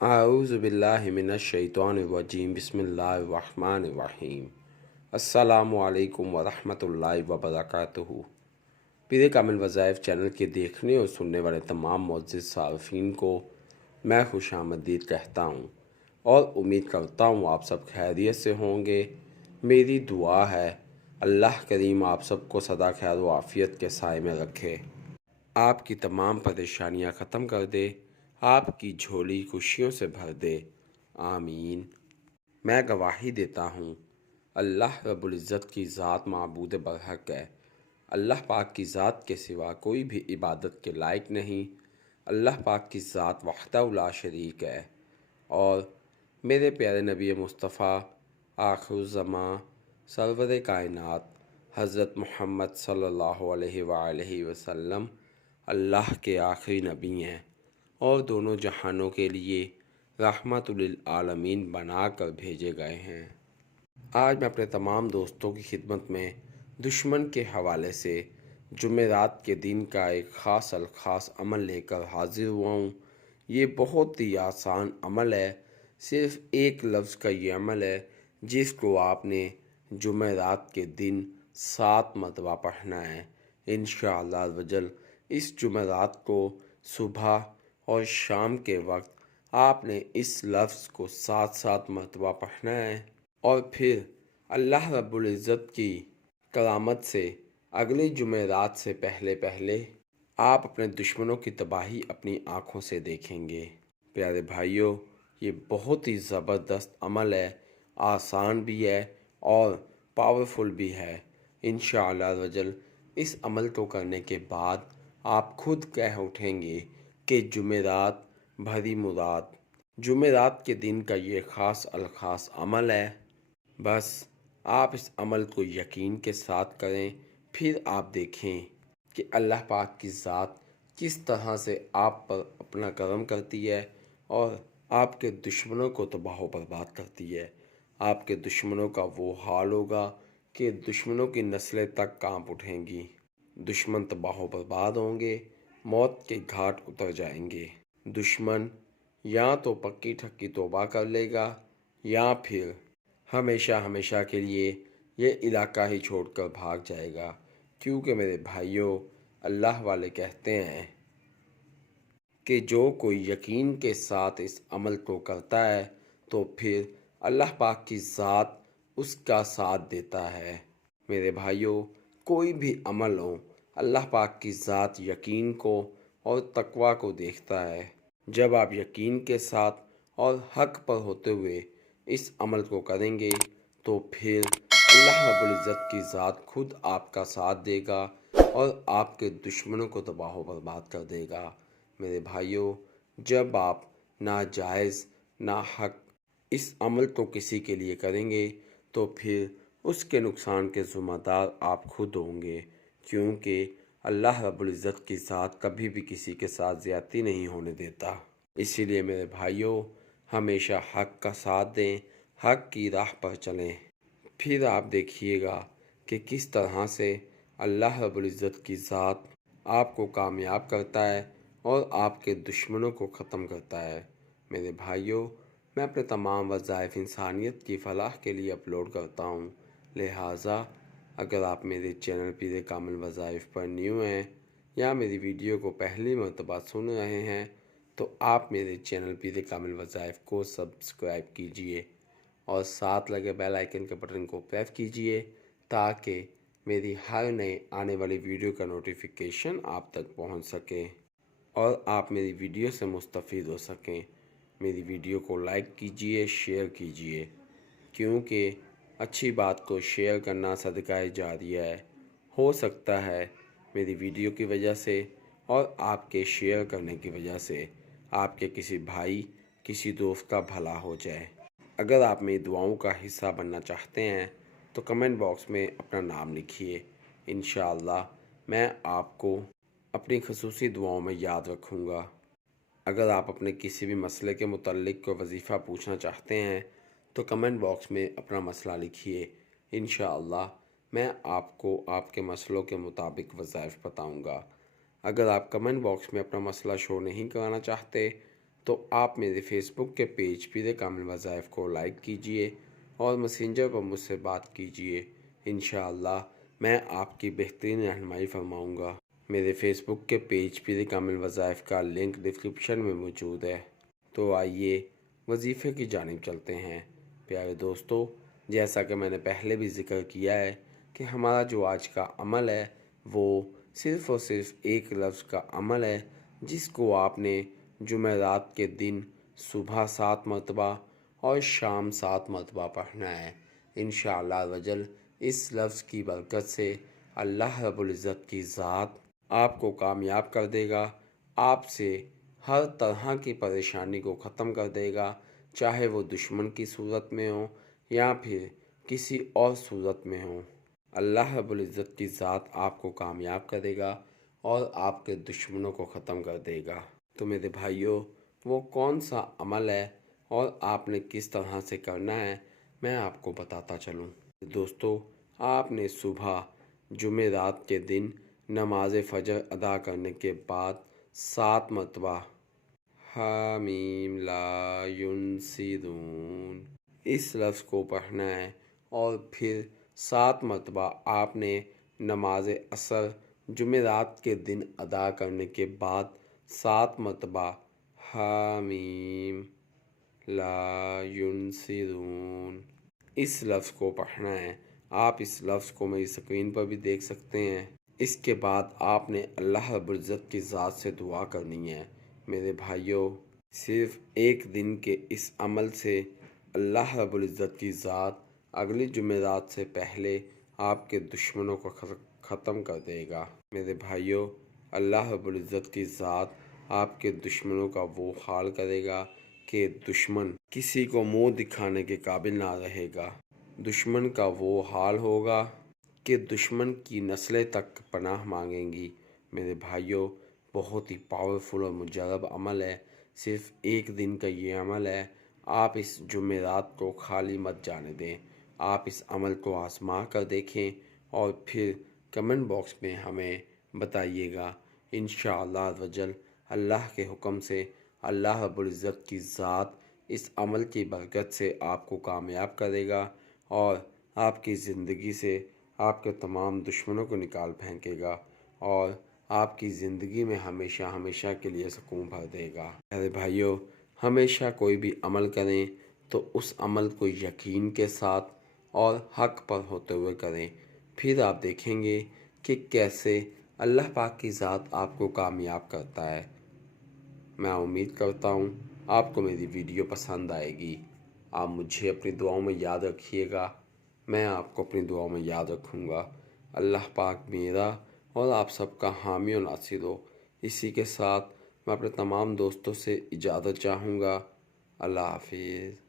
अऊज़ु बिल्लाहि मिनश्शैतानिर्रजीम बिस्मिल्लाहिर्रहमानिर्रहीम। अस्सलामु अलैकुम वरहमतुल्लाहि वबरकातुहू। पीरे कामिल वज़ाइफ चैनल के देखने और सुनने वाले तमाम मुअज़्ज़िज़ सारफ़ीन को मैं खुशामदीद कहता हूँ और उम्मीद करता हूँ आप सब खैरियत से होंगे। मेरी दुआ है अल्लाह करीम आप सबको सदा खैर व आफ़ियत के साए में रखे, आपकी तमाम परेशानियां ख़त्म कर दे, आपकी झोली खुशियों से भर दे, आमीन। मैं गवाही देता हूँ अल्लाह रब्बुल इज़्ज़त की ज़ात माबूद बरहक है। अल्लाह पाक की ज़ात के सिवा कोई भी इबादत के लायक नहीं। अल्लाह पाक की ज़ात वहदहू ला शरीक है। और मेरे प्यारे नबी मुस्तफ़ा आखिरुज़्ज़मां सरवर कायनात हज़रत मोहम्मद सल्लल्लाहु अलैहि वसल्लम अल्लाह के आखिरी नबी हैं और दोनों जहानों के लिए रहमतुल आलमीन बना कर भेजे गए हैं। आज मैं अपने तमाम दोस्तों की खिदमत में दुश्मन के हवाले से जुमेरात के दिन का एक ख़ास अमल लेकर हाजिर हुआ हूँ। ये बहुत ही आसान अमल है। सिर्फ़ एक लफ्ज़ का ये अमल है जिसको आपने जुमेरात के दिन 7 मरतबा पढ़ना है। इंशाअल्लाह वजल इस जुमेरात को सुबह और शाम के वक्त आपने इस लफ्ज़ को 7 मरतबा पढ़ना है और फिर अल्लाह रब्बुल इज़्ज़त की करामत से अगले जुमेरात से पहले पहले आप अपने दुश्मनों की तबाही अपनी आँखों से देखेंगे। प्यारे भाइयों, ये बहुत ही ज़बरदस्त अमल है, आसान भी है और पावरफुल भी है। इंशाअल्लाह वजल इस अमल को करने के बाद आप खुद कह उठेंगे कि जुमेरात भरी मुराद। जुमेरात के दिन का ये ख़ास अमल है। बस आप इस अमल को यकीन के साथ करें, फिर आप देखें कि अल्लाह पाक की ज़ात किस तरह से आप पर अपना करम करती है और आपके दुश्मनों को तबाह व बर्बाद करती है। आपके दुश्मनों का वो हाल होगा कि दुश्मनों की नस्लें तक कांप उठेंगी। दुश्मन तबाह व बर्बाद होंगे, मौत के घाट उतर जाएंगे। दुश्मन या तो पक्की ठक्की तौबा कर लेगा या फिर हमेशा हमेशा के लिए ये इलाका ही छोड़कर भाग जाएगा। क्योंकि मेरे भाइयों, अल्लाह वाले कहते हैं कि जो कोई यकीन के साथ इस अमल को करता है तो फिर अल्लाह पाक की ज़ात उसका साथ देता है। मेरे भाइयों, कोई भी अमल हो, अल्लाह पाक की ज़ात यकीन को और तकवा को देखता है। जब आप यकीन के साथ और हक पर होते हुए इस अमल को करेंगे तो फिर अल्लाह रब्बुल इज़्ज़त की ज़ात खुद आपका साथ देगा और आपके दुश्मनों को तबाह व बर्बाद कर देगा। मेरे भाइयों, जब आप नाजायज़ नाहक इस अमल को किसी के लिए करेंगे तो फिर उसके नुकसान के ज़िम्मेदार आप खुद होंगे। क्योंकि अल्लाह रब्बुल इज़्ज़त की ज़ात कभी भी किसी के साथ ज़्यादती नहीं होने देता। इसीलिए मेरे भाइयों, हमेशा हक का साथ दें, हक की राह पर चलें। फिर आप देखिएगा कि किस तरह से अल्लाह रब्बुल इज़्ज़त की ज़ात आपको कामयाब करता है और आपके दुश्मनों को ख़त्म करता है। मेरे भाइयों, मैं अपने तमाम वज़ाइफ इंसानियत की फ़लाह के लिए अपलोड करता हूँ। लिहाजा अगर आप मेरे चैनल पीरे कामिल वज़ाइफ पर न्यू हैं या मेरी वीडियो को पहली मरतबा सुन रहे हैं तो आप मेरे चैनल पीरे कामिल वज़ाइफ को सब्सक्राइब कीजिए और साथ लगे बेल आइकन के बटन को प्रेस कीजिए ताकि मेरी हर नए आने वाली वीडियो का नोटिफिकेशन आप तक पहुंच सके और आप मेरी वीडियो से मुस्तफ़ीद हो सकें। मेरी वीडियो को लाइक कीजिए, शेयर कीजिए, क्योंकि अच्छी बात को शेयर करना सदका जारिया है। हो सकता है मेरी वीडियो की वजह से और आपके शेयर करने की वजह से आपके किसी भाई, किसी दोस्त का भला हो जाए। अगर आप मेरी दुआओं का हिस्सा बनना चाहते हैं तो कमेंट बॉक्स में अपना नाम लिखिए। इंशाअल्लाह मैं आपको अपनी ख़ुसूसी दुआओं में याद रखूँगा। अगर आप अपने किसी भी मसले के मुतल्लिक़ कोई वजीफ़ा पूछना चाहते हैं तो कमेंट बॉक्स में अपना मसला लिखिए। इंशाअल्लाह मैं आपको आपके मसलों के मुताबिक वज़ाइफ बताऊँगा। अगर आप कमेंट बॉक्स में अपना मसला शो नहीं कराना चाहते تو آپ میرے فیس بک کے پیج پیر کامل وظائف کو لائک کیجئے اور میسنجر پر مجھ سے بات کیجئے۔ انشاءاللہ میں آپ کی بہترین رہنمائی فرماؤں گا۔ میرے فیس بک کے پیج پیر کامل وظائف کا لنک ڈسکرپشن میں موجود ہے۔ تو آئیے وظیفے کی جانب چلتے ہیں۔ پیارے دوستو، جیسا کہ میں نے پہلے بھی ذکر کیا ہے کہ ہمارا جو آج کا عمل ہے وہ صرف اور صرف ایک لفظ کا عمل ہے، جس کو آپ نے جمعرات کے دن صبح 7 مرتبہ اور شام 7 مرتبہ پڑھنا ہے۔ انشاءاللہ الرجل اس لفظ کی برکت سے اللہ رب العزت کی ذات آپ کو کامیاب کر دے گا، آپ سے ہر طرح کی پریشانی کو ختم کر دے گا، چاہے وہ دشمن کی صورت میں ہو یا پھر کسی اور صورت میں ہو۔ اللہ رب العزت کی ذات آپ کو کامیاب کرے گا اور آپ کے دشمنوں کو ختم کر دے گا۔ تو میرے بھائیوں، وہ کون سا عمل ہے اور آپ نے کس طرح سے کرنا ہے، میں آپ کو بتاتا چلوں۔ دوستو، آپ نے صبح جمعرات کے دن نماز فجر ادا کرنے کے بعد 7 مرتبہ حامیم لا ینصرون اس لفظ کو پڑھنا ہے، اور پھر 7 مرتبہ آپ نے نماز عصر جمعرات کے دن ادا کرنے کے بعد 7 مرتبہ حامیم لا ینصرون اس لفظ کو پڑھنا ہے۔ آپ اس لفظ کو میری اسکرین پر بھی دیکھ سکتے ہیں۔ اس کے بعد آپ نے اللہ رب العزت کی ذات سے دعا کرنی ہے۔ میرے بھائیوں، صرف ایک دن کے اس عمل سے اللہ رب العزت کی ذات اگلی جمعرات سے پہلے آپ کے دشمنوں کو ختم کر دے گا۔ میرے بھائیوں، اللہ رب العزت کی ذات آپ کے دشمنوں کا وہ حال کرے گا کہ دشمن کسی کو منہ دکھانے کے قابل نہ رہے گا۔ دشمن کا وہ حال ہوگا کہ دشمن کی نسلیں تک پناہ مانگیں گی۔ میرے بھائیوں، بہت ہی پاورفل اور مجرب عمل ہے۔ صرف ایک دن کا یہ عمل ہے۔ آپ اس جمعرات کو خالی مت جانے دیں۔ آپ اس عمل کو آزما کر دیکھیں اور پھر کمنٹ باکس میں ہمیں بتائیے گا۔ انشاءاللہ الرجل اللہ کے حکم سے اللہ رب العزت کی ذات اس عمل کی برکت سے آپ کو کامیاب کرے گا اور آپ کی زندگی سے آپ کے تمام دشمنوں کو نکال پھینکے گا اور آپ کی زندگی میں ہمیشہ ہمیشہ کے لیے سکون بھر دے گا۔ میرے بھائیوں، ہمیشہ کوئی بھی عمل کریں تو اس عمل کو یقین کے ساتھ اور حق پر ہوتے ہوئے کریں، پھر آپ دیکھیں گے کہ کیسے اللہ پاک کی ذات آپ کو کامیاب کرتا ہے۔ میں امید کرتا ہوں آپ کو میری ویڈیو پسند آئے گی۔ آپ مجھے اپنی دعاؤں میں یاد رکھیے گا، میں آپ کو اپنی دعاؤں میں یاد رکھوں گا۔ اللہ پاک میرا اور آپ سب کا حامی و ناصر ہو۔ اسی کے ساتھ میں اپنے تمام دوستوں سے اجازت چاہوں گا۔ اللہ حافظ۔